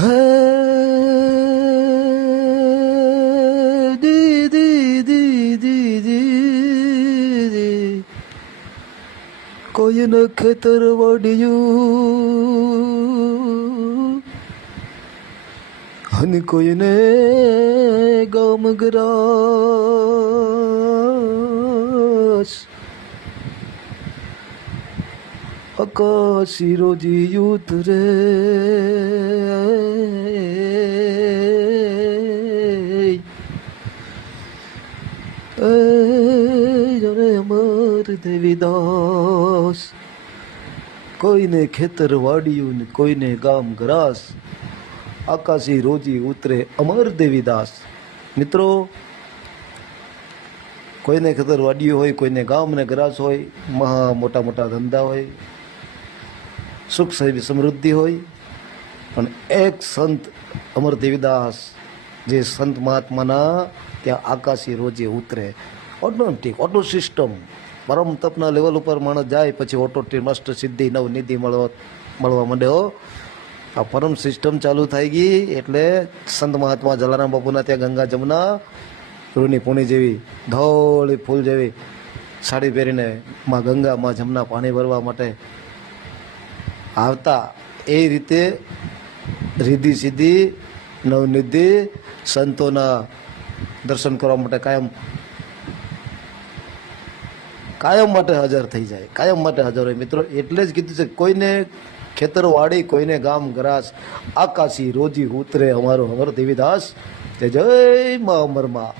હે દીદી દીદી દીદી કોઈને ખેતર વાડ્યું અને કોઈને ગામ ગ્રાસ આકાશી રોજી ઉતરે અમર દેવીદાસ કોઈને ખેતર વાડિયું ને કોઈને ગામ ગ્રાસ આકાશી રોજી ઉતરે અમર દેવીદાસ. મિત્રો, કોઈને ખેતર વાડિયું હોય, કોઈને ગામ ને ગ્રાસ હોય, મહા મોટા મોટા ધંધા હોય, સુખ સમૃદ્ધિ હોય, પણ એક સંત અમર દેવીદાસ જે સંત મહાત્માના ત્યાં આકાશી રોજે ઉતરે. ઓટોમેટિક ઓટો સિસ્ટમ પરમ તપના લેવલ ઉપર માણસ જાય પછી ઓટોમેટિક મસ્ત સિદ્ધિ નવનિધિ મળવા માંડે. આ પરમ સિસ્ટમ ચાલુ થઈ ગઈ એટલે સંત મહાત્મા જલારામ બાપુના ત્યાં ગંગા જમુના રૂની પૂણી જેવી ધોળી ફૂલ જેવી સાડી પહેરીને માં ગંગા માં જમના પાણી ભરવા માટે આવતા. એ રીતે રીધિ સિદ્ધિ નવનિધિ સંતોના દર્શન કરવા માટે કાયમ માટે હાજર થઈ જાય, કાયમ માટે હાજર હોય. મિત્રો, એટલે જ કીધું છે કોઈને ખેતર વાડી કોઈને ગામ ગ્રાસ આકાશી રોજી ઉતરે અમારો અમર દેવીદાસ. જય જય મા અમરમાં.